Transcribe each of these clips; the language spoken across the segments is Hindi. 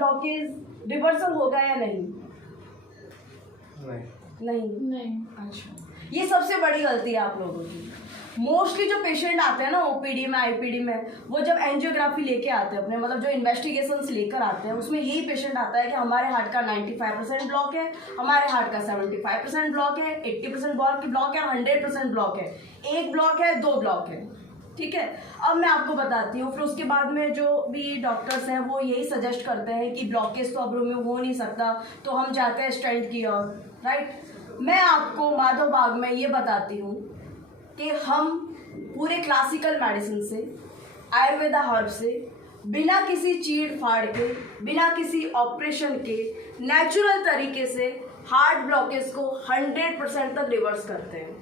ब्लॉकेज रिवर्सल होगा या नहीं? नहीं। अच्छा, ये सबसे बड़ी गलती है आप लोगों की। मोस्टली जो पेशेंट आते हैं ना ओपीडी में, आईपीडी में, वो जब एंजियोग्राफी लेके आते हैं अपने, मतलब जो इन्वेस्टिगेशंस लेकर आते हैं, उसमें यही पेशेंट आता है कि हमारे हार्ट का 95% ब्लॉक है, हमारे हार्ट का 75% ब्लॉक है, 80% ब्लॉक है, 100% ब्लॉक है, एक ब्लॉक है, दो ब्लॉक है। ठीक है, अब मैं आपको बताती हूँ। फिर उसके बाद में जो भी डॉक्टर्स हैं वो यही सजेस्ट करते हैं कि ब्लॉकेज तो अब रिमूव हो नहीं सकता, तो हम जाते हैं स्टेंट की ओर, राइट। मैं आपको माधव बाग में ये बताती हूँ कि हम पूरे क्लासिकल मेडिसिन से, आयुर्वेदा हर्ब से, बिना किसी चीड़ फाड़ के, बिना किसी ऑपरेशन के, नेचुरल तरीके से हार्ट ब्लॉकेज को 100% तक रिवर्स करते हैं।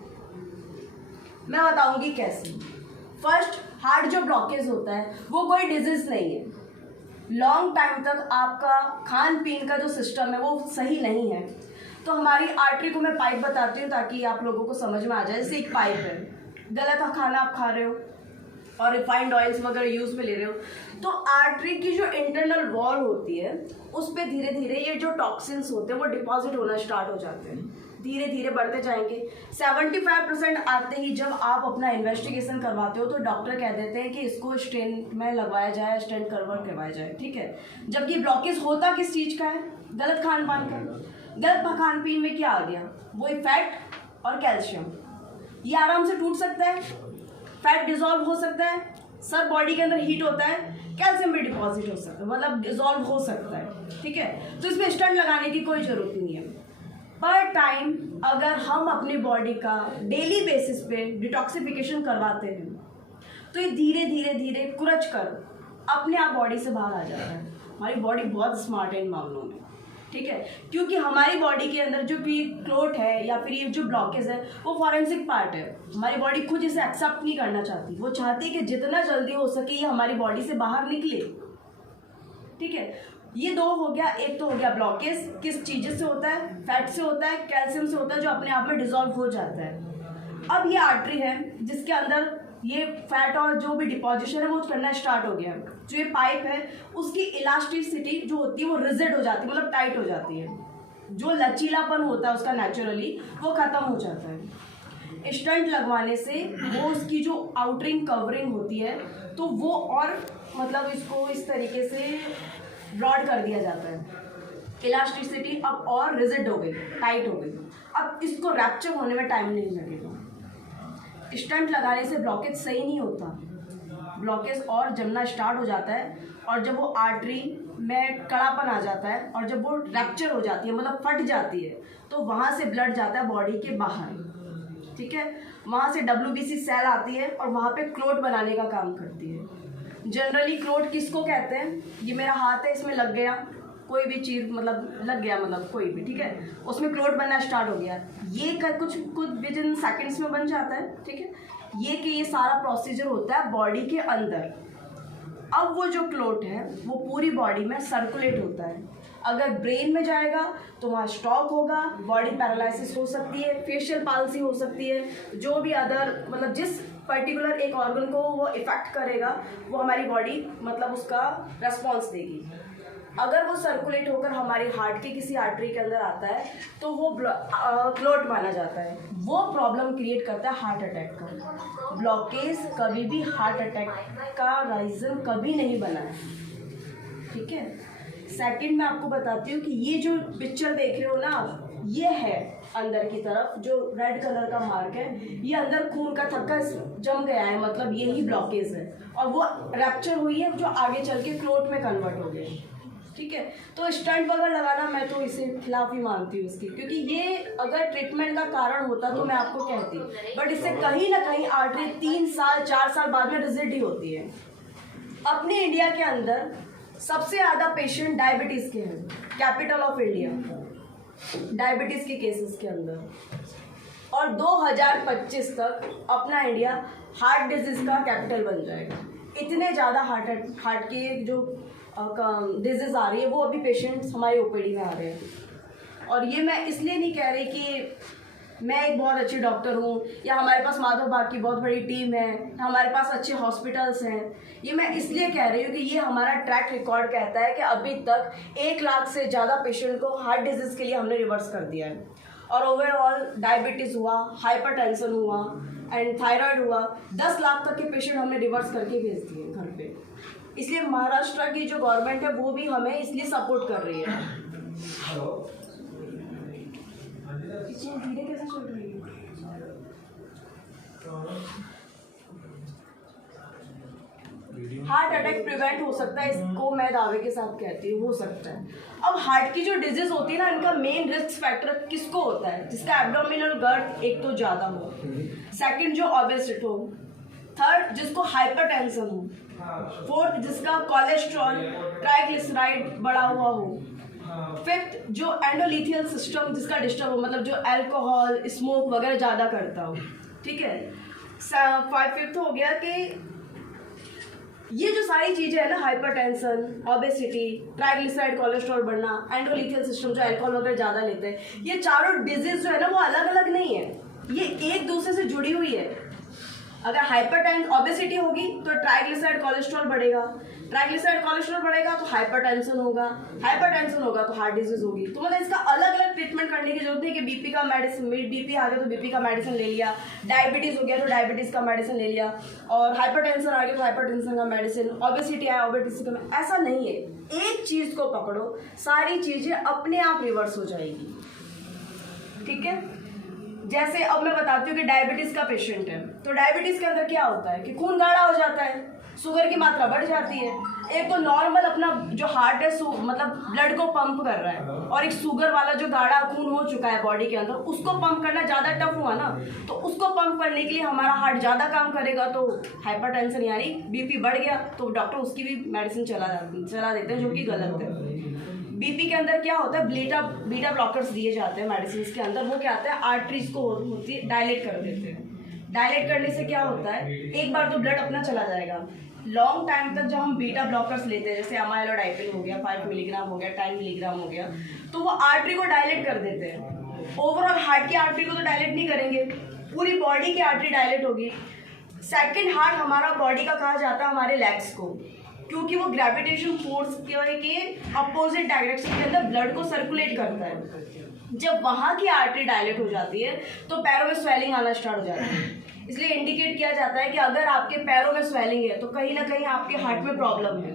मैं बताऊंगी कैसे। फर्स्ट, हार्ट जो ब्लॉकेज होता है वो कोई डिजीज नहीं है। लॉन्ग टाइम तक आपका खान पीन का जो सिस्टम है वो सही नहीं है। तो हमारी आर्टरी को मैं पाइप बताती हूँ ताकि आप लोगों को समझ में आ जाए। जैसे एक पाइप है, गलत खाना आप खा रहे हो और रिफाइंड ऑयल्स वगैरह यूज में ले रहे हो, तो आर्टरी की जो इंटरनल वॉल होती है उस पर धीरे धीरे ये जो टॉक्सिन्स होते हैं वो डिपॉजिट होना स्टार्ट हो जाते हैं, धीरे धीरे बढ़ते जाएंगे। 75% आते ही जब आप अपना इन्वेस्टिगेशन करवाते हो तो डॉक्टर कह देते हैं कि इसको स्टेंट में लगवाया जाए, स्टेंट कन्वर्ट करवाया जाए। ठीक है, जबकि ब्लॉकेज होता किस चीज़ का है? गलत खान पान का। गलत खान पीन में क्या आ गया? वही फैट और कैल्शियम। ये आराम से टूट सकता है, फैट डिजॉल्व हो सकता है, सर बॉडी के अंदर हीट होता है, कैल्शियम भी डिपॉजिट हो सकता है, मतलब डिजॉल्व हो सकता है। ठीक है, तो इसमें स्टंट लगाने की कोई ज़रूरत नहीं है। पर टाइम अगर हम अपनी बॉडी का डेली बेसिस पे डिटॉक्सिफिकेशन करवाते हैं तो ये धीरे धीरे धीरे कुरच कर अपने आप बॉडी से बाहर आ जाता है। हमारी बॉडी बहुत स्मार्ट है इन मामलों में। ठीक है, क्योंकि हमारी बॉडी के अंदर जो भी क्लोट है या फिर ये जो ब्लॉकेज है वो फॉरेंसिक पार्ट है। हमारी बॉडी खुद इसे एक्सेप्ट नहीं करना चाहती, वो चाहती है कि जितना जल्दी हो सके ये हमारी बॉडी से बाहर निकले। ठीक है, ये दो हो गया। एक तो हो गया ब्लॉकेज, किस चीज़ से होता है? फैट से होता है, कैल्शियम से होता है, जो अपने आप में डिजॉल्व हो जाता है। अब ये आर्टरी है जिसके अंदर ये फैट और जो भी डिपॉजिशन है वो करना स्टार्ट हो गया। जो ये पाइप है उसकी इलास्टिसिटी जो होती है वो रिजिड हो जाती है, मतलब टाइट हो जाती है। जो लचीलापन होता है उसका नेचुरली वो खत्म हो जाता है। स्टंट लगवाने से वो उसकी जो आउटरिंग कवरिंग होती है तो वो और मतलब इसको इस तरीके से ब्रॉड कर दिया जाता है। इलास्टिसिटी अब और रिजिड हो गई, टाइट हो गई। अब इसको रैप्चर होने में टाइम नहीं लगेगा। स्टंट लगाने से ब्लॉकेज सही नहीं होता, ब्लॉकेज और जमना स्टार्ट हो जाता है और जब वो आर्टरी में कड़ापन आ जाता है और जब वो रैप्चर हो जाती है, मतलब फट जाती है, तो वहाँ से ब्लड जाता है बॉडी के बाहर। ठीक है, वहाँ से WBC सेल आती है और वहाँ पे क्लोट बनाने का काम करती है। जनरली क्लोट किसको कहते हैं? ये मेरा हाथ है, इसमें लग गया कोई भी चीज़, मतलब लग गया, मतलब कोई भी, ठीक है, उसमें क्लोट बनना स्टार्ट हो गया। ये कुछ विद इन सेकेंड्स में बन जाता है। ठीक है, ये सारा प्रोसीजर होता है बॉडी के अंदर। अब वो जो क्लोट है वो पूरी बॉडी में सर्कुलेट होता है। अगर ब्रेन में जाएगा तो वहाँ स्ट्रोक होगा, बॉडी पैरालिसिस हो सकती है, फेशियल पाल्सी हो सकती है, जो भी अदर मतलब जिस पर्टिकुलर एक ऑर्गन को वो इफेक्ट करेगा वो हमारी बॉडी मतलब उसका रेस्पॉन्स देगी। अगर वो सर्कुलेट होकर हमारी हार्ट की किसी आर्टरी के अंदर आता है तो वो क्लोट माना जाता है। वो प्रॉब्लम क्रिएट करता है हार्ट अटैक का। ब्लॉकेज कभी भी हार्ट अटैक का रीज़न कभी नहीं बना है। ठीक है, सेकंड मैं आपको बताती हूँ कि ये जो पिक्चर देख रहे हो ना आप, ये है अंदर की तरफ जो रेड कलर का मार्क है, ये अंदर खून का थक्का जम गया है, मतलब यही ब्लॉकेज है और वो रैप्चर हुई है जो आगे चल के क्लोट में कन्वर्ट हो गई। ठीक है, तो स्टंट वगैरह लगाना मैं तो इसे खिलाफ ही मानती हूँ इसकी, क्योंकि ये अगर ट्रीटमेंट का कारण होता तो मैं आपको कहती, बट इससे कहीं ना कहीं आर्टरी 3 साल 4 साल बाद में रिजिड ही होती है। अपने इंडिया के अंदर सबसे ज़्यादा पेशेंट डायबिटीज़ के हैं, कैपिटल ऑफ इंडिया डायबिटीज़ के केसेस के अंदर, और 2025 तक अपना इंडिया हार्ट डिजीज़ का कैपिटल बन जाएगा। इतने ज़्यादा हार्ट के जो डिजीज़ आ रही है वो अभी पेशेंट्स हमारे ओपीडी में आ रहे हैं। और ये मैं इसलिए नहीं कह रही कि मैं एक बहुत अच्छी डॉक्टर हूँ, या हमारे पास माधव बाग की बहुत बड़ी टीम है, हमारे पास अच्छे हॉस्पिटल्स हैं। ये मैं इसलिए कह रही हूँ कि ये हमारा ट्रैक रिकॉर्ड कहता है कि अभी तक 1 लाख से ज़्यादा पेशेंट को हार्ट डिजीज़ के लिए हमने रिवर्स कर दिया है। और ओवरऑल डायबिटीज़ हुआ, हाइपरटेंशन हुआ एंड थायराइड हुआ, 10 लाख तक के पेशेंट हमने रिवर्स करके भेज दिए घर पे। इसलिए महाराष्ट्र की जो गवर्नमेंट है वो भी हमें इसलिए सपोर्ट कर रही है। धीरे कैसे चल रही है? हार्ट अटैक प्रिवेंट हो सकता है, इसको मैं दावे के साथ कहती हूँ, हो सकता है। अब हार्ट की जो डिजीज होती है ना, इनका मेन रिस्क फैक्टर किसको होता है? जिसका एब्डोमिनल गर्थ एक तो ज़्यादा हो, सेकंड जो ओबेसिटी हो, थर्ड जिसको हाइपरटेंशन हो, फोर्थ जिसका कोलेस्ट्रॉल ट्राइग्लिसराइड बढ़ा हुआ हो, फिफ्थ जो एंडोलिथियल सिस्टम जिसका डिस्टर्ब हो, मतलब जो अल्कोहल स्मोक वगैरह ज़्यादा करता हो, ठीक है। फिफ्थ हो गया कि ये जो सारी चीज़ें है ना, हाइपरटेंशन, ओबेसिटी, ट्राइग्लिसराइड, कोलेस्ट्रॉल बढ़ना, एंडोलिथियल सिस्टम जो अल्कोहल वगैरह ज़्यादा लेते हैं, ये चारों डिजीज जो है ना वो अलग अलग नहीं है, ये एक दूसरे से जुड़ी हुई है। अगर हाइपरटेंशन ओबेसिटी होगी तो ट्राइग्लिसराइड कोलेस्ट्रॉल बढ़ेगा, ट्राइग्लिसराइड कोलेस्ट्रॉल बढ़ेगा तो हाइपरटेंशन होगा, हाइपरटेंशन होगा तो हार्ट डिजीज होगी। तो मतलब इसका अलग अलग ट्रीटमेंट करने की जरूरत नहीं कि बीपी का मेडिसिन, बीपी आ गया तो बीपी का मेडिसिन ले लिया, डायबिटीज़ हो गया तो डायबिटीज़ का मेडिसिन ले लिया, और हाइपरटेंशन आ गया तो हाइपरटेंशन का मेडिसिन, ओबेसिटी आया ओबेसिटी का, ऐसा नहीं है। एक चीज़ को पकड़ो, सारी चीज़ें अपने आप रिवर्स हो जाएगी, ठीक है। जैसे अब मैं बताती हूँ कि डायबिटीज़ का पेशेंट है, तो डायबिटीज़ के अंदर क्या होता है कि खून गाढ़ा हो जाता है, शुगर की मात्रा बढ़ जाती है। एक तो नॉर्मल अपना जो हार्ट है मतलब ब्लड को पंप कर रहा है, और एक शुगर वाला जो गाढ़ा खून हो चुका है बॉडी के अंदर, उसको पंप करना ज़्यादा टफ हुआ ना, तो उसको पंप करने के लिए हमारा हार्ट ज़्यादा काम करेगा, तो हाइपरटेंशन यानी बीपी बढ़ गया, तो डॉक्टर उसकी भी मेडिसिन चला देते हैं, जो कि गलत है। बीपी के अंदर क्या होता है, बीटा ब्लॉकर्स दिए जाते हैं मेडिसिन के अंदर, वो क्या होता है आर्टरीज को होती है डायलेट कर देते हैं। डायलेट करने से क्या होता है, एक बार तो ब्लड अपना चला जाएगा, लॉन्ग टाइम तक जब हम बीटा ब्लॉकर्स लेते हैं, जैसे अमाइलोडाइपिन हो गया 5 मिलीग्राम हो गया, 10 मिलीग्राम हो गया, तो वो आर्टरी को डायलेट कर देते हैं। ओवरऑल हार्ट की आर्टरी को तो डायलेट नहीं करेंगे, पूरी बॉडी की आर्टरी डायलेट होगी। सेकेंड हार्ट हमारा बॉडी का कहा जाता है हमारे लेग्स को, क्योंकि वो ग्रेविटेशन फोर्स के अपोजिट डायरेक्शन के अंदर ब्लड को सर्कुलेट करता है। जब वहाँ की आर्टरी डायलेट हो जाती है तो पैरों में स्वेलिंग आना स्टार्ट हो जाती है। इसलिए इंडिकेट किया जाता है कि अगर आपके पैरों में स्वेलिंग है तो कहीं ना कहीं आपके हार्ट में प्रॉब्लम है,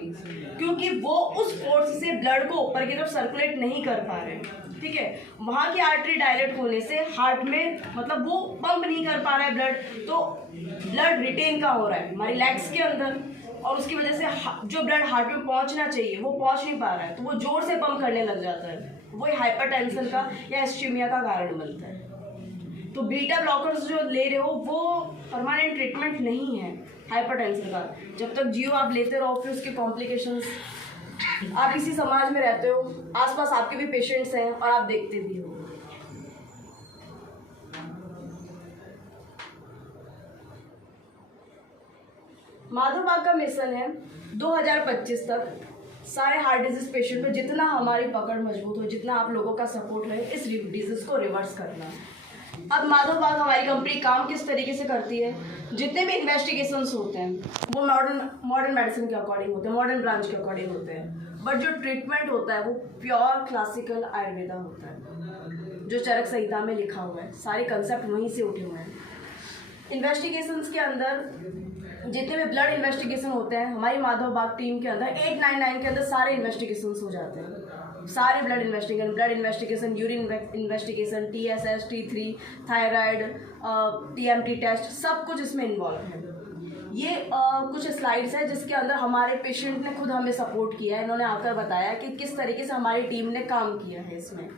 क्योंकि वो उस फोर्स से ब्लड को ऊपर की तरफ सर्कुलेट नहीं कर पा रहे हैं, ठीक है। वहाँ की आर्टरी डायलेट होने से हार्ट में मतलब वो पंप नहीं कर पा रहा है ब्लड, तो ब्लड रिटेन का हो रहा है हमारी लेग्स के अंदर, और उसकी वजह से जो ब्लड हार्ट में पहुंचना चाहिए वो पहुंच नहीं पा रहा है, तो वो जोर से पंप करने लग जाता है, वही हाइपरटेंशन का या इस्चीमिया का कारण बनता है। तो बीटा ब्लॉकर्स जो ले रहे हो वो परमानेंट ट्रीटमेंट नहीं है हाइपरटेंशन का, जब तक जियो आप लेते रहो, फिर उसके कॉम्प्लिकेशंस, आप इसी समाज में रहते हो, आसपास आपके भी पेशेंट्स हैं और आप देखते भी हो। माधव बाग का मिशन है 2025 तक सारे हार्ट डिजीज पेशेंट पे जितना हमारी पकड़ मजबूत हो, जितना आप लोगों का सपोर्ट रहे, इस डिजीज को रिवर्स करना। अब माधव बाग हमारी कंपनी काम किस तरीके से करती है, जितने भी इन्वेस्टिगेशंस होते हैं वो मॉडर्न मेडिसिन के अकॉर्डिंग होते हैं, मॉडर्न ब्रांच के अकॉर्डिंग होते हैं, बट जो ट्रीटमेंट होता है वो प्योर क्लासिकल आयुर्वेदा होता है, जो चरक संहिता में लिखा हुआ है, सारे कंसेप्ट वहीं से उठे हुए हैं। इन्वेस्टिगेशंस के अंदर जितने भी ब्लड इन्वेस्टिगेशन होते हैं हमारी माधव बाग टीम के अंदर 899 के अंदर सारे इन्वेस्टिगेशंस हो जाते हैं, सारे blood investigation, urine investigation, TSH, T3, thyroid, TMT test, सब कुछ इसमें इन्वॉल्व है। ये कुछ स्लाइड्स है जिसके अंदर हमारे पेशेंट ने खुद हमें सपोर्ट किया है, इन्होंने आकर बताया कि किस तरीके से हमारी टीम ने काम किया है इसमें।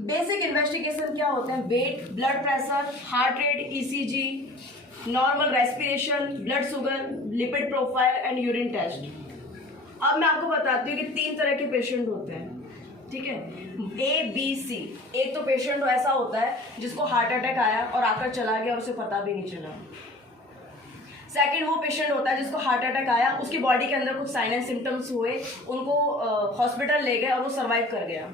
बेसिक इन्वेस्टिगेशन क्या होते हैं, weight, blood pressure, heart rate, ECG, normal respiration, blood sugar, lipid profile and urine test. अब मैं आपको बताती हूँ कि 3 तरह के पेशेंट होते हैं, ठीक है, ABC। एक तो पेशेंट ऐसा होता है जिसको हार्ट अटैक आया और आकर चला गया और उसे पता भी नहीं चला। सेकंड वो पेशेंट होता है जिसको हार्ट अटैक आया, उसकी बॉडी के अंदर कुछ साइन एंड सिम्टम्स हुए, उनको हॉस्पिटल ले गए और वो सर्वाइव कर गया।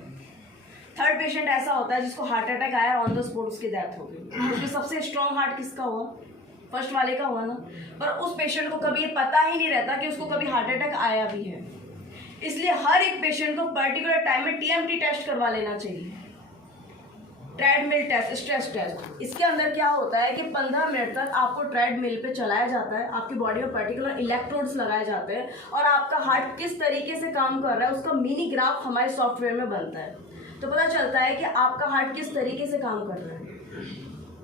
थर्ड पेशेंट ऐसा होता है जिसको हार्ट अटैक आया, ऑन द स्पॉट उसकी डेथ हो गई। उसमें सबसे स्ट्रॉन्ग हार्ट किसका हुआ? फर्स्ट वाले का हुआ ना। पर उस पेशेंट को कभी ये पता ही नहीं रहता कि उसको कभी हार्ट अटैक आया भी है। इसलिए हर एक पेशेंट को पर्टिकुलर टाइम में टीएमटी टेस्ट करवा लेना चाहिए, ट्रेडमिल टेस्ट, स्ट्रेस टेस्ट। इसके अंदर क्या होता है कि 15 मिनट तक आपको ट्रेडमिल पे चलाया जाता है, आपकी बॉडी में पर्टिकुलर इलेक्ट्रोड्स लगाए जाते हैं और आपका हार्ट किस तरीके से काम कर रहा है उसका मिनी ग्राफ हमारे सॉफ्टवेयर में बनता है। तो पता चलता है कि आपका हार्ट किस तरीके से काम कर रहा है।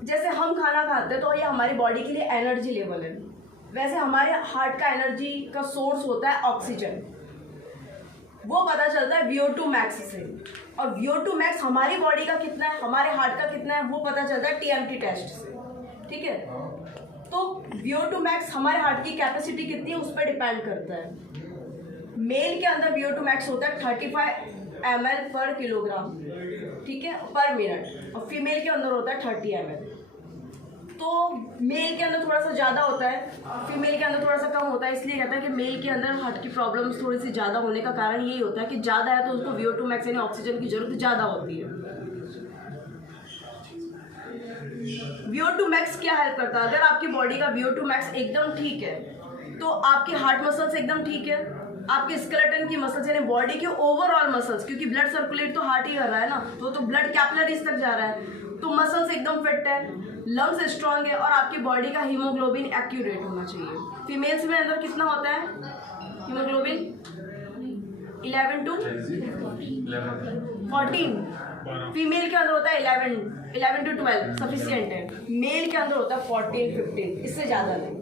जैसे हम खाना खाते हैं तो ये हमारी बॉडी के लिए एनर्जी लेवल है, वैसे हमारे हार्ट का एनर्जी का सोर्स होता है ऑक्सीजन। वो पता चलता है VO2 मैक्स से, और VO2 मैक्स हमारी बॉडी का कितना है, हमारे हार्ट का कितना है, वो पता चलता है TMT टेस्ट से। ठीक है, तो VO2 मैक्स हमारे हार्ट की कैपेसिटी कितनी है उस पर डिपेंड करता है। मेल के अंदर VO2 मैक्स होता है 35 ml पर किलोग्राम, ठीक है, पर मिनट, और फीमेल के अंदर होता है 30 ml। तो मेल के अंदर थोड़ा सा ज़्यादा होता है, फीमेल के अंदर थोड़ा सा कम होता है। इसलिए कहता है कि मेल के अंदर हार्ट की प्रॉब्लम्स थोड़ी सी ज़्यादा होने का कारण यही होता है कि ज़्यादा है तो उसको VO2 मैक्स यानी ऑक्सीजन की जरूरत ज़्यादा होती है। VO2 मैक्स क्या हेल्प करता है? अगर आपकी बॉडी का VO2 मैक्स एकदम ठीक है तो आपकी हार्ट मसल्स एकदम ठीक है, आपके स्केलेटन की मसल्स यानी बॉडी के ओवरऑल मसल्स, क्योंकि ब्लड सर्कुलेट तो हार्ट ही कर रहा है ना, तो ब्लड कैपिलरीज तक जा रहा है, तो मसल्स एकदम फिट है, लंग्स स्ट्रांग है, और आपकी बॉडी का हीमोग्लोबिन एक्यूरेट होना चाहिए। फीमेल्स में अंदर कितना होता है हीमोग्लोबिन? 11 to 14। फीमेल के अंदर होता है 11 to 12 सफिशिएंट है। मेल के अंदर होता है 14-15, इससे ज़्यादा नहीं।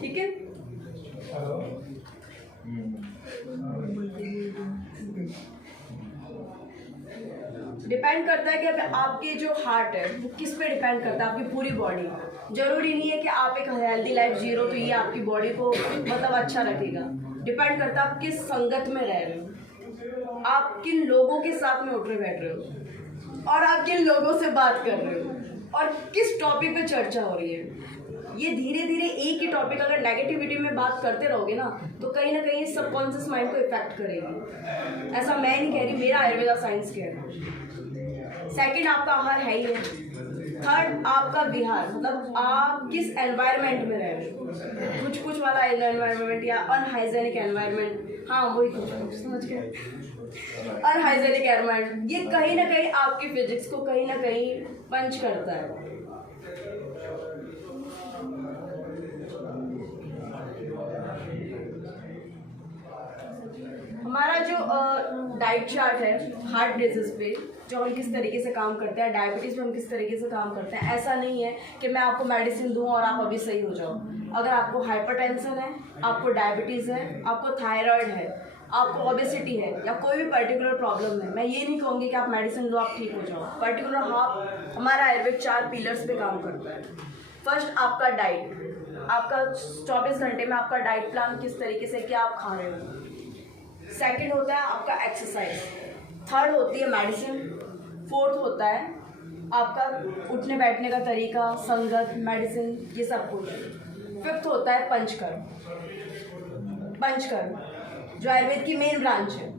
ठीक है, डिपेंड करता है कि आपके जो हार्ट है वो किस पे डिपेंड करता है, आपकी पूरी बॉडी। जरूरी नहीं है कि आप एक हेल्दी लाइफ जी रहे हो तो ये आपकी बॉडी को मतलब अच्छा रखेगा। डिपेंड करता है आप किस संगत में रह रहे हो, आप किन लोगों के साथ में उठ रहे बैठ रहे हो, और आप किन लोगों से बात कर रहे हो, और किस टॉपिक पे चर्चा हो रही है। ये धीरे धीरे एक ही टॉपिक अगर नेगेटिविटी में बात करते रहोगे ना तो कहीं ना कहीं सबकॉन्शियस माइंड को इफेक्ट करेगी। ऐसा मैं नहीं कह रही, मेरा आयुर्वेदा साइंस कह रहा है। सेकंड आपका आहार है ही है। थर्ड आपका विहार, मतलब आप किस एनवायरनमेंट में रह रहे हो, कुछ वाला एनवायरनमेंट या अनहाइजेनिक एनवायरनमेंट, हाँ वही कुछ समझ गए, अनहाइजेनिक एनवायरनमेंट, ये कहीं ना कहीं आपकी फिजिक्स को कहीं ना कहीं पंच करता है। हमारा जो डाइट चार्ट है हार्ट डिजीज पे, जो हम किस तरीके से काम करते हैं, डायबिटीज़ पे हम किस तरीके से काम करते हैं, ऐसा नहीं है कि मैं आपको मेडिसिन दूं और आप अभी सही हो जाओ। अगर आपको हाइपरटेंशन है, आपको डायबिटीज़ है, आपको थायराइड है, आपको ओबेसिटी है, या कोई भी पर्टिकुलर प्रॉब्लम है, मैं ये नहीं कहूँगी कि आप मेडिसिन लो आप ठीक हो जाओ। पर्टिकुलर हमारा आयुर्वेद 4 पिलर्स पे काम करता है। फर्स्ट आपका डाइट, आपका 24 घंटे में आपका डाइट प्लान किस तरीके से क्या आप खा रहे हो। सेकंड होता है आपका एक्सरसाइज, थर्ड होती है मेडिसिन, फोर्थ होता है आपका उठने बैठने का तरीका, संगत, मेडिसिन, ये सब कुछ। फिफ्थ होता है पंचकर्म, जो आयुर्वेद की मेन ब्रांच है।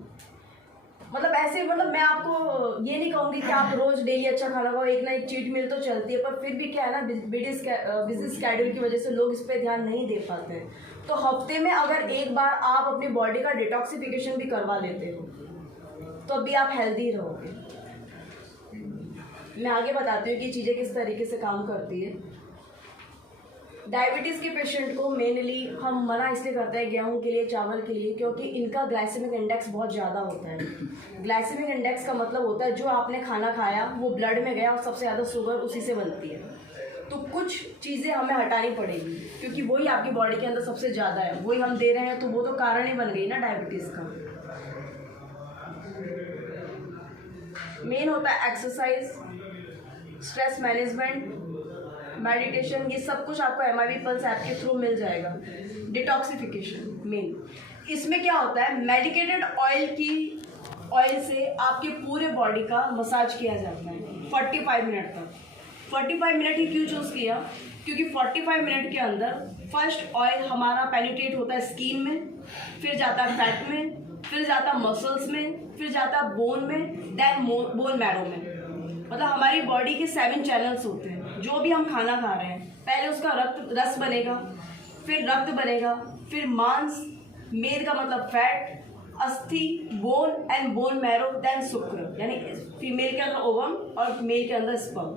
मतलब ऐसे, मतलब मैं आपको ये नहीं कहूँगी कि आप रोज डेली अच्छा खाना खाओ, एक ना एक चीट मील तो चलती है, पर फिर भी क्या है ना, बिजी स्केड्यूल की वजह से लोग इस पर ध्यान नहीं दे पाते हैं। तो हफ्ते में अगर एक बार आप अपनी बॉडी का डिटॉक्सिफिकेशन भी करवा लेते हो तो अभी आप हेल्दी रहोगे। मैं आगे बताती हूँ कि चीज़ें किस तरीके से काम करती है। डायबिटीज़ के पेशेंट को मेनली हम मना इसलिए करते हैं गेहूं के लिए, चावल के लिए, क्योंकि इनका ग्लाइसेमिक इंडेक्स बहुत ज़्यादा होता है। ग्लाइसेमिक इंडेक्स का मतलब होता है जो आपने खाना खाया वो ब्लड में गया और सबसे ज़्यादा शुगर उसी से बनती है। तो कुछ चीज़ें हमें हटानी पड़ेगी क्योंकि वही आपकी बॉडी के अंदर सबसे ज़्यादा है, वही हम दे रहे हैं, तो वो तो कारण ही बन गई ना डायबिटीज़ का। मेन होता है एक्सरसाइज, स्ट्रेस मैनेजमेंट, मेडिटेशन, ये सब कुछ आपको MIB पल्स ऐप के थ्रू मिल जाएगा। डिटॉक्सिफिकेशन मेन, इसमें क्या होता है, मेडिकेटेड ऑयल से आपके पूरे बॉडी का मसाज किया जाता है 45 मिनट तक। 45 मिनट ही क्यों चूज़ किया, क्योंकि 45 मिनट के अंदर फर्स्ट ऑयल हमारा पेनिट्रेट होता है स्किन में, फिर जाता है फैट में, फिर जाता है मसल्स में, फिर जाता है बोन में, देन बोन मैरो में। मतलब हमारी बॉडी के 7 चैनल्स होते हैं। जो भी हम खाना खा रहे हैं, पहले उसका रस बनेगा, फिर रक्त बनेगा, फिर मांस, मेद का मतलब फैट, अस्थि, bone and bone marrow, then शुक्र, यानी फीमेल के अंदर ओवम और मेल के अंदर स्पर्म।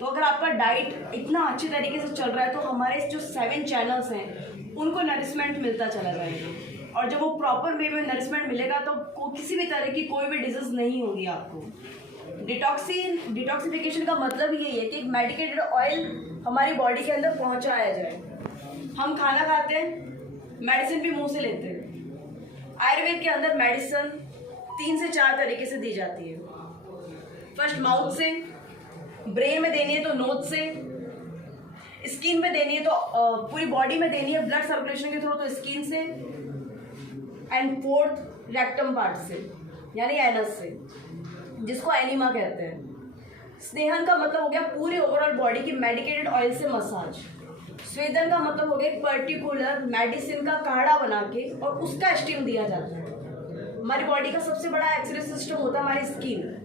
तो अगर आपका डाइट इतना अच्छे तरीके से चल रहा है तो हमारे जो 7 चैनल्स हैं उनको नरिशमेंट मिलता चला जाएगा, और जब वो प्रॉपर वे में नरिशमेंट मिलेगा तो किसी भी तरह की कोई भी डिजीज नहीं होगी आपको। डिटॉक्सिफिकेशन का मतलब यही है कि एक मेडिकेटेड ऑयल हमारी बॉडी के अंदर पहुंचाया जाए। हम खाना खाते हैं, मेडिसिन भी मुंह से लेते हैं। आयुर्वेद के अंदर मेडिसिन 3 से 4 तरीके से दी जाती है। फर्स्ट माउथ से, ब्रेन में देनी है तो नोज से, स्किन में देनी है तो पूरी बॉडी में देनी है ब्लड सर्कुलेशन के थ्रू तो स्किन से, एंड फोर्थ रेक्टम पार्ट से यानी एनस से, जिसको एनिमा कहते हैं। स्नेहन का मतलब हो गया पूरे ओवरऑल बॉडी की मेडिकेटेड ऑयल से मसाज। स्वेदन का मतलब हो गया पर्टिकुलर मेडिसिन का काढ़ा बना के और उसका स्टीम दिया जाता है। हमारी बॉडी का सबसे बड़ा एक्सरे सिस्टम होता है हमारी स्किन।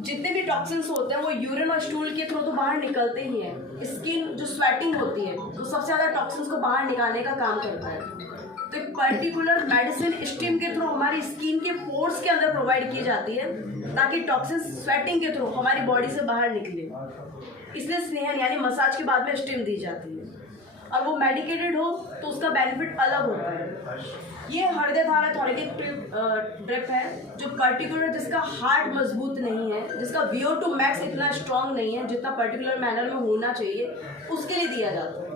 जितने भी टॉक्सिन्स होते हैं वो यूरिन और स्टूल के थ्रू तो बाहर निकलते ही हैं। स्किन जो स्वेटिंग होती है तो सबसे ज़्यादा टॉक्सिन्स को बाहर निकालने का काम करता है। तो एक पर्टिकुलर मेडिसिन स्टीम के थ्रू हमारी स्किन के पोर्स के अंदर प्रोवाइड की जाती है ताकि टॉक्सिन्स स्वेटिंग के थ्रू हमारी बॉडी से बाहर निकले। इसलिए स्नेहन यानी मसाज के बाद में स्टीम दी जाती है, और वो मेडिकेटेड हो तो उसका बेनिफिट अलग होता है। ये हृदय धारा थॉरेटिक ड्रिप है जो पर्टिकुलर, जिसका हार्ट मजबूत नहीं है, जिसका VO2 मैक्स इतना स्ट्रांग नहीं है जितना पर्टिकुलर मैनर में होना चाहिए, उसके लिए दिया जाता है।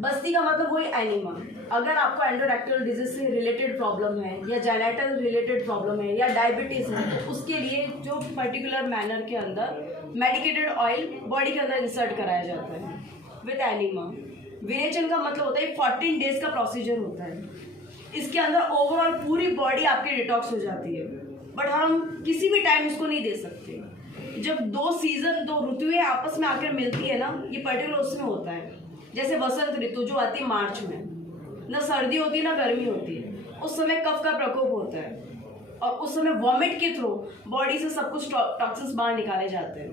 बस्ती का मतलब वही एनिमा। अगर आपको एंडोरेक्टल डिजीज से रिलेटेड प्रॉब्लम है या जेनेटल रिलेटेड प्रॉब्लम है या डायबिटीज़ है तो उसके लिए जो पर्टिकुलर मैनर के अंदर मेडिकेटेड ऑयल बॉडी के अंदर इंसर्ट कराया जाता है विद एनिमा। विरेचन का मतलब होता है 14 डेज का प्रोसीजर होता है। इसके अंदर ओवरऑल पूरी बॉडी आपकी डिटॉक्स हो जाती है, बट हम किसी भी टाइम इसको नहीं दे सकते। जब 2 ऋतुएं आपस में आकर मिलती है ना, ये पर्टिकुलर उसमें होता है। जैसे वसंत ऋतु जो आती है मार्च में, ना सर्दी होती है ना गर्मी होती है, उस समय कफ का प्रकोप होता है और उस समय वॉमिट के थ्रू बॉडी से सब कुछ टॉक्सिन्स बाहर निकाले जाते हैं।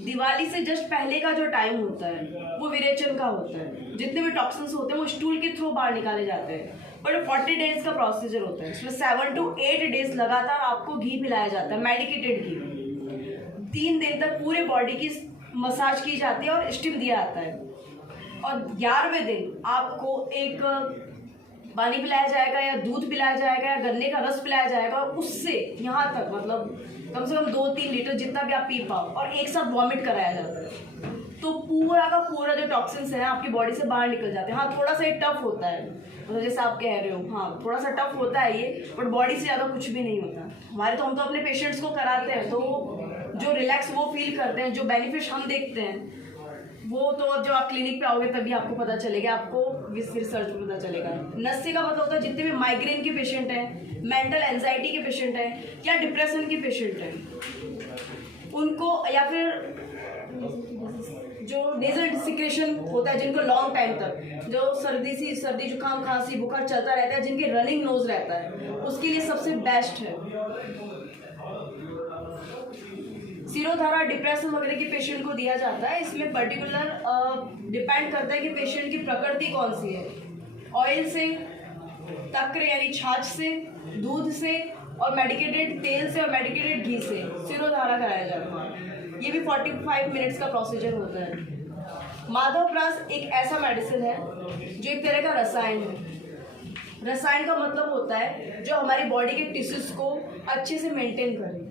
दिवाली से जस्ट पहले का जो टाइम होता है वो विरेचन का होता है। जितने भी टॉक्सिन्स होते हैं वो स्टूल के थ्रू बाहर निकाले जाते हैं, बट 40 डेज का प्रोसीजर होता है। इसमें 7 to 8 डेज लगातार आपको घी पिलाया जाता है, मेडिकेटेड घी। 3 दिन तक पूरे बॉडी की मसाज की जाती है और स्टीम दिया जाता है, और 11वें दिन आपको एक पानी पिलाया जाएगा या दूध पिलाया जाएगा या गन्ने का रस पिलाया जाएगा, और उससे यहाँ तक मतलब कम से कम 2-3 लीटर जितना भी आप पी पाओ, और एक साथ वॉमिट कराया जाता है। तो पूरा का पूरा जो टॉक्सिन्स है आपकी बॉडी से बाहर निकल जाते हैं। हाँ, थोड़ा सा ये टफ होता है, मतलब जैसे आप कह रहे हो, हाँ थोड़ा सा टफ होता है ये, बट बॉडी से ज़्यादा कुछ भी नहीं होता। हम तो अपने पेशेंट्स को कराते हैं तो जो रिलैक्स वो फील करते हैं, जो बेनिफिट हम देखते हैं वो तो जब आप क्लिनिक पे आओगे तभी आपको पता चलेगा, आपको रिसर्च में पता चलेगा। नस्से का मतलब होता है जितने भी माइग्रेन के पेशेंट हैं, मेंटल एंजाइटी के पेशेंट हैं या डिप्रेशन के पेशेंट हैं उनको, या फिर जो नेजल सिक्रेशन होता है जिनको लॉन्ग टाइम तक जो सर्दी जुकाम खांसी बुखार चलता रहता है, जिनके रनिंग नोज रहता है, उसके लिए सबसे बेस्ट है। सिरोधारा डिप्रेशन वगैरह के पेशेंट को दिया जाता है। इसमें पर्टिकुलर डिपेंड करता है कि पेशेंट की प्रकृति कौन सी है। ऑयल से, तक्र यानी छाछ से, दूध से और मेडिकेटेड तेल से और मेडिकेटेड घी से सिरोधारा कराया जाता है। ये भी 45 मिनट्स का प्रोसीजर होता है। माधवप्रास एक ऐसा मेडिसिन है जो एक तरह का रसायन है। रसायन का मतलब होता है जो हमारी बॉडी के टिश्यूज को अच्छे से मेंटेन करे।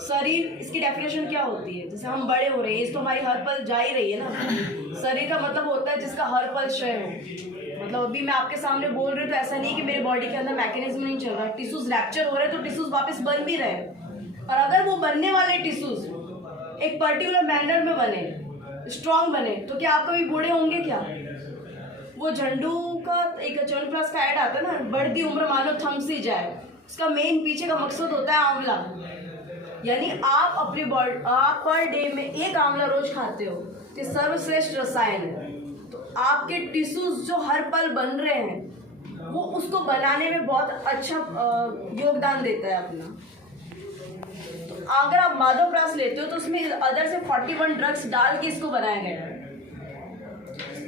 शरीर, इसकी डेफिनेशन क्या होती है? जैसे हम बड़े हो रहे हैं, इस तो हमारी हर पल जा ही रही है ना। शरीर का मतलब होता है जिसका हर पल क्षय हो। मतलब अभी मैं आपके सामने बोल रही हूँ तो ऐसा नहीं कि मेरे बॉडी के अंदर मैकेनिज्म नहीं चल रहा, टिश्यूज रैप्चर हो रहे हैं तो टिश्यूज वापस बन भी रहे हैं। और अगर वो बनने वाले टिश्यूज एक पर्टिकुलर मैनर में बने, स्ट्रांग बने, तो क्या आप कभी बूढ़े होंगे क्या? वो झंडू का एक च्यवनप्राश का ऐड आता है ना, बढ़ती उम्र मानो थम सी जाए, उसका मेन पीछे का मकसद होता है आंवला। यानी आप अपनी बॉडी, आप पर डे में 1 आंवला रोज खाते हो ये सर्वश्रेष्ठ रसायन है। तो आपके टिश्यूज जो हर पल बन रहे हैं वो उसको बनाने में बहुत अच्छा योगदान देता है अपना। तो अगर आप माधवप्रास लेते हो तो उसमें अदर से 41 ड्रग्स डाल के इसको बनाया गया है,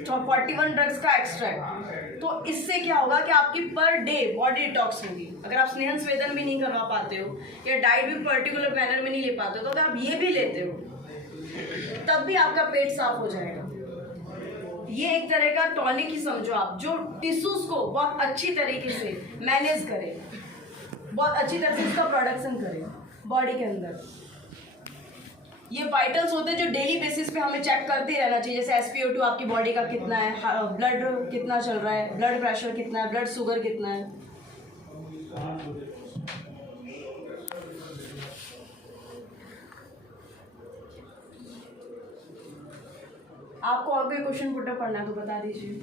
41 ड्रग्स का एक्सट्रैक्ट। तो इससे क्या होगा कि आपकी पर डे बॉडी डिटॉक्स होगी। अगर आप स्नेहन स्वेदन भी नहीं करवा पाते हो या डाइट भी पर्टिकुलर मैनर में नहीं ले पाते हो, तो अगर आप ये भी लेते हो तब भी आपका पेट साफ हो जाएगा। ये एक तरह का टॉनिक ही समझो आप, जो टिश्यूज को बहुत अच्छी तरीके से मैनेज करे, बहुत अच्छी तरह से इसका प्रोडक्शन करे बॉडी के अंदर। ये वाइटल्स होते हैं जो डेली बेसिस पे हमें चेक करते रहना चाहिए, जैसे SpO2 आपकी बॉडी का कितना है, ब्लड कितना चल रहा है, ब्लड प्रेशर कितना है, ब्लड शुगर कितना है। आपको और कोई क्वेश्चन पुटअप करना है तो बता दीजिए।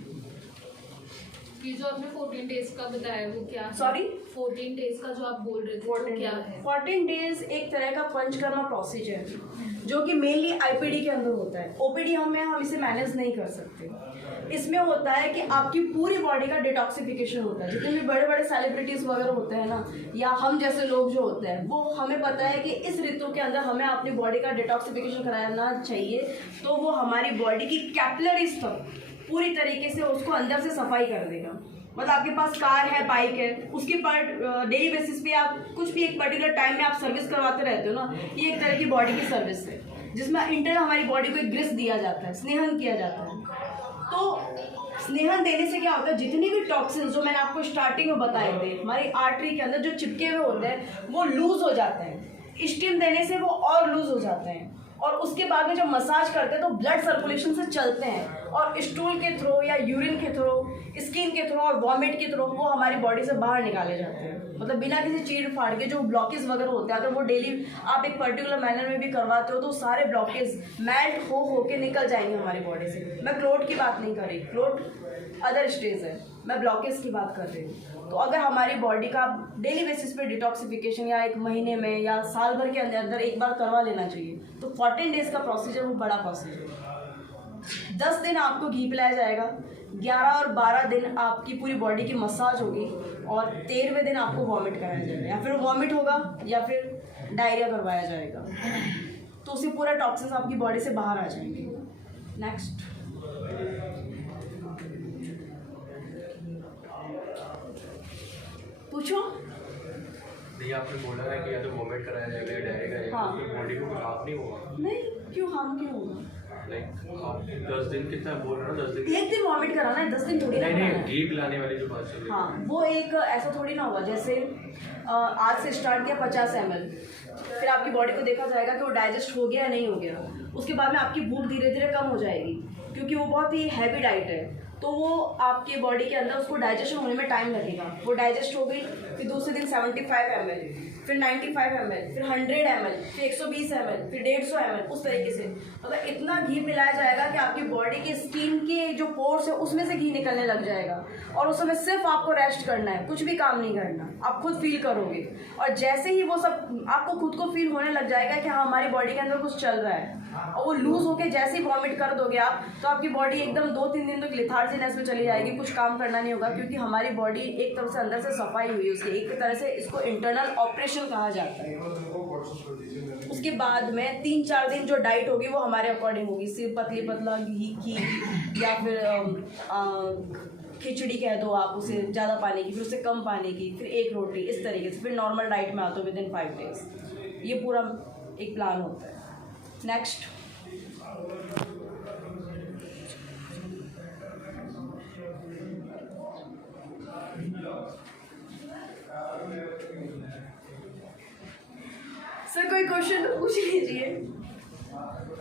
ये जो आपने 14 डेज का बताया वो क्या है? सॉरी, 14 डेज का जो आप बोल रहे थे वो क्या है? 14 डेज एक तरह का पंचकर्मा प्रोसीजर जो कि मेनली IPD के अंदर होता है। OPD हम इसे मैनेज नहीं कर सकते। इसमें होता है कि आपकी पूरी बॉडी का डिटॉक्सिफिकेशन होता है। जितने भी बड़े बड़े सेलिब्रिटीज वगैरह होते हैं ना, या हम जैसे लोग जो होते हैं, वो हमें पता है कि इस ऋतु के अंदर हमें अपनी बॉडी का डिटॉक्सिफिकेशन कराना चाहिए। तो वो हमारी बॉडी की कैपिलरीज तक पूरी तरीके से उसको अंदर से सफाई कर देगा। मतलब आपके पास कार है, बाइक है, उसकी पर डेली बेसिस पे आप कुछ भी एक पर्टिकुलर टाइम में आप सर्विस करवाते रहते हो ना, ये एक तरह की बॉडी की सर्विस है जिसमें इंटरनल हमारी बॉडी को एक ग्रिस दिया जाता है, स्नेहन किया जाता है। तो स्नेहन देने से क्या होता है, जितनी भी टॉक्सिन जो मैंने आपको स्टार्टिंग में बताए थे हमारी आर्टरी के अंदर जो चिपके हुए होते हैं वो लूज हो जाते हैं। स्टीम देने से वो और लूज हो जाते हैं, और उसके बाद में जब मसाज करते हैं तो ब्लड सर्कुलेशन से चलते हैं, और स्टूल के थ्रू या यूरिन के थ्रू, स्किन के थ्रू और वॉमिट के थ्रू वो हमारी बॉडी से बाहर निकाले जाते हैं। मतलब बिना किसी चीर फाड़ के जो ब्लॉकेज वगैरह होते हैं, अगर वो डेली आप एक पर्टिकुलर मैनर में भी करवाते हो तो सारे ब्लॉकेज मेल्ट हो के निकल जाएंगे हमारी बॉडी से। मैं क्लोट की बात नहीं कर रही, क्लोट अदर स्टेज है, मैं ब्लॉकेज की बात कर रही हूँ। तो अगर हमारी बॉडी का डेली बेसिस पे डिटॉक्सिफिकेशन या एक महीने में या साल भर के अंदर अंदर एक बार करवा लेना चाहिए। तो 14 डेज का प्रोसीजर वो बड़ा प्रोसीजर है। 10 दिन आपको घी पिलाया जाएगा, 11 और 12 दिन आपकी पूरी बॉडी की मसाज होगी, और 13वें दिन आपको वॉमिट कराया जाएगा, या फिर वॉमिट होगा या फिर डायरिया करवाया जाएगा। तो उससे पूरा टॉक्सिन्स आपकी बॉडी से बाहर आ जाएंगे। नेक्स्ट, पूछो। नहीं, आपने बोला है कि या तो वॉमिट कराया जाएगा या डायरिया, हाँ, बॉडी को कुछ हार्म नहीं होगा? नहीं, क्यों हार्म क्यों होगा? लाइक आप 10 दिन कितना बोल रहे हो? 10 दिन एक दिन वॉमिट कराना है, 10 दिन थोड़ी ना नहीं कराना नहीं, है। घी पिलाने वाली जो बात चल रही है। हाँ, वो एक ऐसा थोड़ी ना होगा जैसे आज से स्टार्ट किया 50 ml, फिर आपकी बॉडी को देखा जाएगा कि वो डाइजेस्ट हो गया या नहीं हो गया। उसके बाद में आपकी भूख धीरे धीरे कम हो जाएगी, क्योंकि वो बहुत ही हैवी डाइट है। तो वो आपके बॉडी के अंदर उसको डाइजेशन होने में टाइम लगेगा। वो डाइजेस्ट हो गई, फिर दूसरे दिन 75 ml, फिर 95 ml, फिर 100 ml, फिर 120 ml, फिर 150 ml, उस तरीके से। मतलब इतना घी पिलाया जाएगा कि आपकी बॉडी की स्किन के जो पोर्स है उसमें से घी निकलने लग जाएगा, और उस समय सिर्फ आपको रेस्ट करना है, कुछ भी काम नहीं करना। आप खुद फील करोगे, और जैसे ही वो सब आपको खुद को फील होने लग जाएगा कि हाँ हमारी बॉडी के अंदर कुछ चल रहा है, और वो लूज होके जैसे ही वॉमिट कर दोगे आप, तो आपकी बॉडी एकदम 2-3 दिन तक लेथार्जीनेस में चली जाएगी, कुछ काम करना नहीं होगा, क्योंकि हमारी बॉडी एक तरफ से अंदर से सफाई हुई है उसकी, एक तरह से इसको इंटरनल ऑपरेशन कहा जाता है। उसके बाद में 3-4 दिन जो डाइट होगी वो हमारे अकॉर्डिंग होगी, सिर्फ पतली पतला घी या फिर खिचड़ी कह दो आप, उसे ज़्यादा पानी की, फिर उससे कम पानी की, फिर एक रोटी, इस तरीके से फिर नॉर्मल डाइट में आते हो विदिन 5 डेज। ये पूरा एक प्लान होता है। नेक्स्ट, सर कोई क्वेश्चन तो पूछ लीजिए।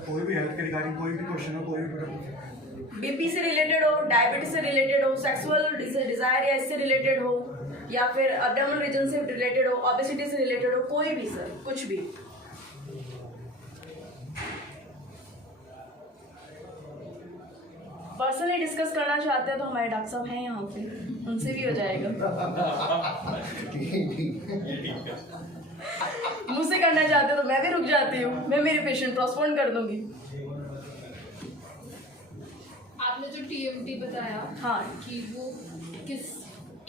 कोई भी हेल्थ के रिगार्डिंग कोई भी क्वेश्चन हो, कोई भी बीपी से रिलेटेड हो, डायबिटीज से रिलेटेड हो, सेक्सुअल डिजायर या इससे रिलेटेड हो, या फिर एब्डोमिनल रीजन से रिलेटेड हो, ओबेसिटी से रिलेटेड हो, कोई भी सर, कुछ भी। पर्सनली डिस्कस करना चाहते हैं तो हमारे डॉक्टर साहब हैं यहाँ पे, उनसे भी हो जाएगा। मुझसे करना चाहते हो तो मैं भी रुक जाती हूँ, मैं मेरे पेशेंट पोस्टपोन कर दूंगी। आपने जो TMT बताया हाँ। कि वो किस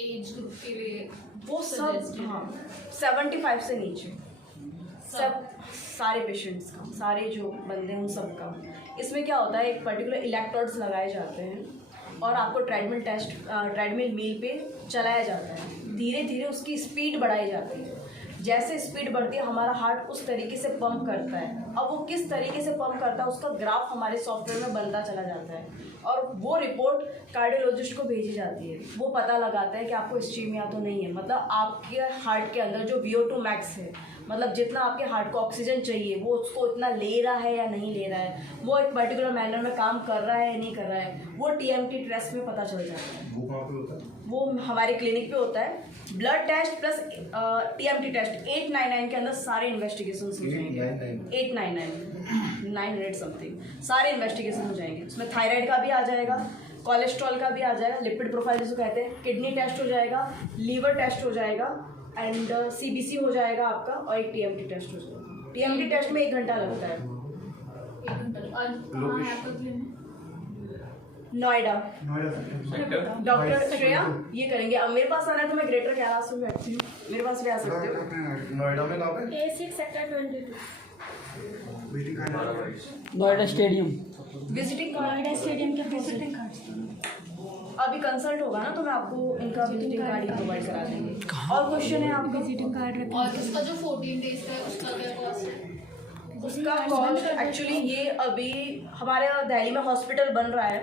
एज ग्रुप के लिए वो सब suggested है? हाँ 75 से नीचे सब सारे पेशेंट्स का, सारे जो बंदे हैं उन सब का। इसमें क्या होता है, एक पर्टिकुलर इलेक्ट्रोड्स लगाए जाते हैं और आपको ट्रेडमिल मील पे चलाया जाता है। धीरे धीरे उसकी स्पीड बढ़ाई जाती है। जैसे स्पीड बढ़ती है हमारा हार्ट उस तरीके से पंप करता है। अब वो किस तरीके से पंप करता है उसका ग्राफ हमारे सॉफ्टवेयर में बनता चला जाता है और वो रिपोर्ट कार्डियोलॉजिस्ट को भेजी जाती है। वो पता लगाता है कि आपको इस्चीमिया तो नहीं है, मतलब आपके हार्ट के अंदर जो VO2 मैक्स है, मतलब जितना आपके हार्ट को ऑक्सीजन चाहिए वो उसको इतना ले रहा है या नहीं ले रहा है, वो एक पर्टिकुलर मैनर में काम कर रहा है या नहीं कर रहा है, वो TMT टेस्ट में पता चल जाता है। वो कहाँ पे होता है? वो हमारे क्लिनिक पे होता है। Blood test plus TMT test 899 के अंदर सारे इन्वेस्टिगेशन हो जाएंगे। 899 900 समथिंग सारे इन्वेस्टिगेशन हो जाएंगे। उसमें थायराइड का भी आ जाएगा, कोलेस्ट्रॉल का भी आ जाएगा, लिपिड प्रोफाइल जिसको कहते हैं, किडनी टेस्ट हो जाएगा, लीवर टेस्ट हो जाएगा एंड CBC हो जाएगा आपका और एक TMT टेस्ट हो जाएगा। TMT टेस्ट में 1 घंटा लगता है। 1 घंटा। और कहाँ है आपका क्लिनिक? नोएडा। नोएडा डॉक्टर श्रेया ये करेंगे। अब मेरे पास आना है तो मैं ग्रेटर कैलाश में बैठती हूँ, मेरे पास भी आ सकते हो। नोएडा में कहाँ पे? A6 sector 22। Waiting card Noida stadium. Visiting card stadium के विजिटिंग कार्ड अभी कंसल्ट होगा ना तो मैं आपको इनका विजिटिंग कार्ड ही प्रोवाइड करा देंगे। और क्वेश्चन है आपका? विजिटिंग कार्ड और इसका जो 14 डेज का है उसका क्या कॉस्ट है? उसका कॉस्ट एक्चुअली ये अभी हमारे दिल्ली में हॉस्पिटल बन रहा है